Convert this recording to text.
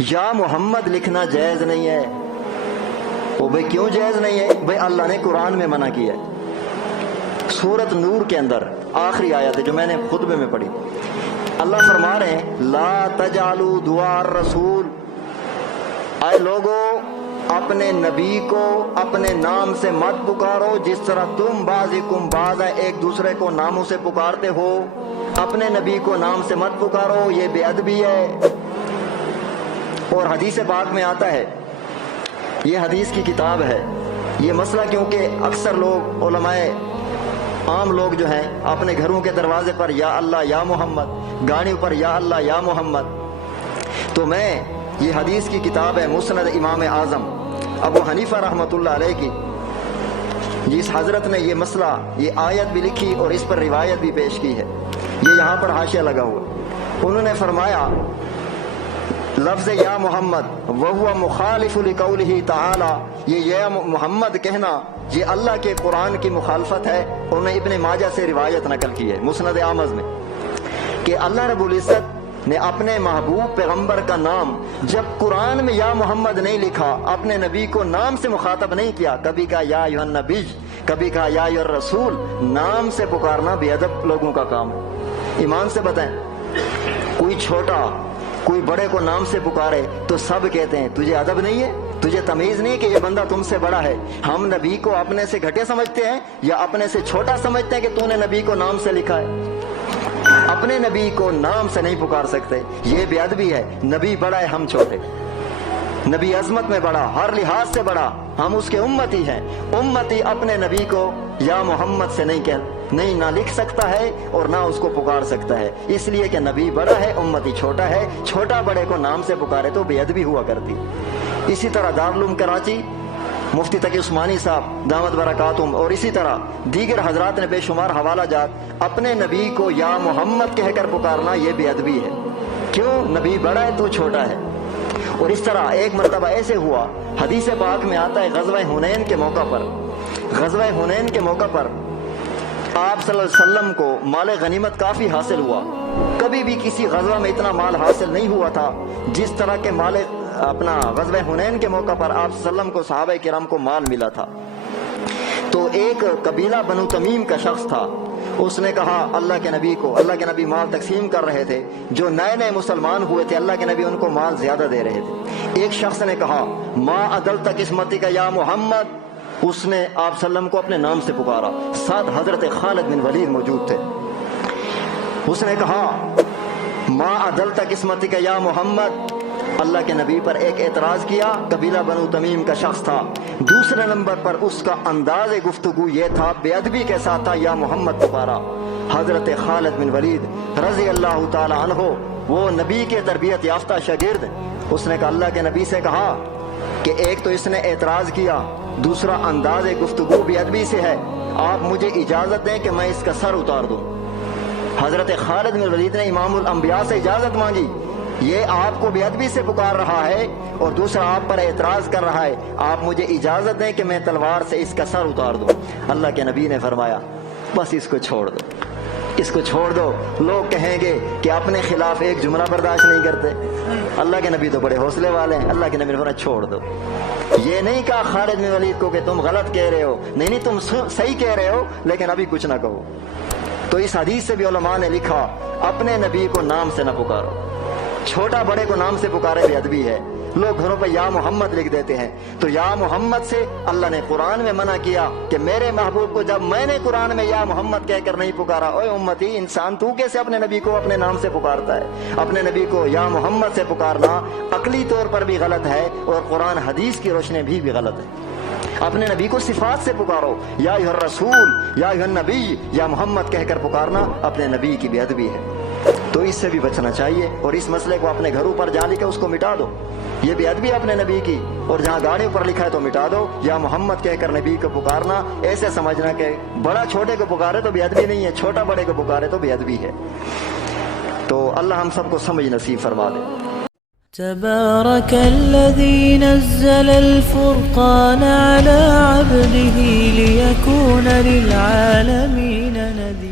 یا محمد لکھنا جائز نہیں ہے۔ وہ بھائی کیوں جائز نہیں ہے؟ بھائی اللہ نے قرآن میں منع کیا ہے، سورۃ نور کے اندر آخری آیت ہے جو میں نے خطبے میں پڑھی۔ اللہ فرما رہے ہیں لا تجعلوا دعاء الرسول، اے لوگوں اپنے نبی کو اپنے نام سے مت پکارو جس طرح تم بعضکم بعضا ایک دوسرے کو ناموں سے پکارتے ہو، اپنے نبی کو نام سے مت پکارو، یہ بے ادبی ہے۔ اور حدیث پاک میں آتا ہے، یہ حدیث کی کتاب ہے، یہ مسئلہ کیونکہ اکثر لوگ علماء عام لوگ جو ہیں اپنے گھروں کے دروازے پر یا اللہ یا محمد، گاڑیوں پر یا اللہ یا محمد، تو میں یہ حدیث کی کتاب ہے مسند امام اعظم ابو حنیفہ رحمۃ اللہ علیہ کی، جس حضرت نے یہ مسئلہ یہ آیت بھی لکھی اور اس پر روایت بھی پیش کی ہے، یہ یہاں پر حاشیہ لگا ہوا۔ انہوں نے فرمایا لفظ یا محمد وہو مخالف لقولہ تعالی، یہ یا محمد کہنا یہ اللہ کے قرآن کی مخالفت ہے۔ انہوں نے ابن ماجہ سے روایت نقل کی ہے مسند احمد میں کہ اللہ رب العزت نے اپنے محبوب پیغمبر کا نام جب قرآن میں یا محمد نہیں لکھا، اپنے نبی کو نام سے مخاطب نہیں کیا، کبھی کہا یا ایھا النبی، کبھی کہا یا ایھا الرسول، نام سے پکارنا بے ادب لوگوں کا کام ہے۔ ایمان سے بتائیں، کوئی چھوٹا کوئی بڑے کو نام سے پکارے تو سب کہتے ہیں تجھے ادب نہیں ہے، تجھے تمیز نہیں کہ یہ بندہ تم سے بڑا ہے۔ ہم نبی کو اپنے سے گھٹے سمجھتے ہیں یا اپنے سے چھوٹا سمجھتے ہیں کہ تو نے نبی کو نام سے لکھا ہے؟ اپنے نبی کو نام سے نہیں پکار سکتے، یہ بے ادبی ہے۔ نبی بڑا ہے، ہم چھوٹے، نبی عظمت میں بڑا، ہر لحاظ سے بڑا، ہم اس کے امتی ہیں۔ امتی اپنے نبی کو یا محمد سے نہیں نہ لکھ سکتا ہے اور نہ اس کو پکار سکتا ہے، اس لیے کہ نبی بڑا ہے، امتی چھوٹا ہے۔ چھوٹا بڑے کو نام سے پکارے تو بے ادبی ہوا کرتی۔ اسی طرح دارالعلوم کراچی مفتی تقی عثمانی صاحب دامت برکاتہم اور اسی طرح دیگر حضرات نے بے شمار حوالہ جات اپنے نبی کو یا محمد کہہ کر پکارنا یہ بے ادبی ہے۔ کیوں؟ نبی بڑا ہے تو چھوٹا ہے۔ اور اس طرح ایک مرتبہ ایسے ہوا، حدیث پاک میں آتا ہے غزوہ حنین کے موقع پر، غزوہ حنین کے موقع پر آپ صلی اللہ علیہ وسلم کو مال غنیمت کافی حاصل ہوا۔ کبھی بھی کسی غزوہ میں اتنا مال حاصل نہیں ہوا تھا جس طرح کے مال اپنا غزوہ حنین کے موقع پر آپ صلی اللہ علیہ وسلم کو صحابہ کرام کو مال ملا تھا۔ تو ایک قبیلہ بنو تمیم کا شخص تھا، اس نے کہا اللہ کے نبی کو، اللہ کے نبی مال تقسیم کر رہے تھے، جو نئے نئے مسلمان ہوئے تھے اللہ کے نبی ان کو مال زیادہ دے رہے تھے۔ ایک شخص نے کہا ما عدلت قسمتک یا محمد، اس نے آپ صلی اللہ علیہ وسلم کو اپنے نام سے پکارا، ساتھ حضرت خالد بن ولید موجود تھے۔ اس نے کہا ما عدلت قسمتک یا محمد، اللہ کے نبی پر ایک اعتراض کیا، قبیلہ بنو تمیم کا شخص تھا۔ دوسرے نمبر پر اس کا انداز گفتگو یہ تھا، بے ادبی کے ساتھ تھا، یا محمد پکارا۔ حضرت خالد بن ولید رضی اللہ تعالی عنہ، وہ نبی کے تربیت یافتہ شاگرد، اس نے کہا اللہ کے نبی سے کہا کہ ایک تو اس نے اعتراض کیا، دوسرا انداز گفتگو بے ادبی سے ہے، آپ مجھے اجازت دیں کہ میں اس کا سر اتار دوں۔ حضرت خالد بن ولید نے امام الانبیاء سے اجازت مانگی، یہ آپ کو بے ادبی سے پکار رہا ہے اور دوسرا آپ پر اعتراض کر رہا ہے، آپ مجھے اجازت دیں کہ میں تلوار سے اس کا سر اتار دوں۔ اللہ کے نبی نے فرمایا بس اس کو چھوڑ دو، اس کو چھوڑ دو، لوگ کہیں گے کہ اپنے خلاف ایک جملہ برداشت نہیں کرتے۔ اللہ کے نبی تو بڑے حوصلے والے ہیں، اللہ کے نبی نے فرمایا چھوڑ دو۔ یہ نہیں کہا خالد بن ولید کو کہ تم غلط کہہ رہے ہو، نہیں تم صحیح کہہ رہے ہو لیکن ابھی کچھ نہ کہو۔ تو اس حدیث سے بھی علماء نے لکھا اپنے نبی کو نام سے نہ پکارو، چھوٹا بڑے کو نام سے پکارے بے ادبی ہے۔ لوگ گھروں پہ یا محمد لکھ دیتے ہیں، تو یا محمد سے اللہ نے قرآن میں منع کیا کہ میرے محبوب کو جب میں نے قرآن میں یا محمد کہہ کر نہیں پکارا، اوے امتی انسان تو کیسے اپنے نبی کو اپنے نام سے پکارتا ہے؟ اپنے نبی کو یا محمد سے پکارنا عقلی طور پر بھی غلط ہے اور قرآن حدیث کی روشنی بھی غلط ہے۔ اپنے نبی کو صفات سے پکارو، یا ایھا الرسول، یا ایھا النبی، یا محمد کہہ کر پکارنا اپنے نبی کی بے ادبی ہے۔ تو اس سے بھی بچنا چاہیے اور اس مسئلے کو اپنے گھروں پر جہاں لکھے اس کو مٹا دو، یہ بے ادبی اپنے نبی کی، اور جہاں گاڑیوں پر لکھا ہے تو مٹا دو۔ یا محمد کہہ کر نبی کو پکارنا ایسے سمجھنا کہ بڑا چھوٹے کو پکارے تو بے ادبی نہیں ہے، چھوٹا بڑے کو پکارے تو بے ادبی ہے۔ تو اللہ ہم سب کو سمجھ نصیب فرما دے۔ تبارك الذي نزل الفرقان على عبده ليكون للعالمين نذيرا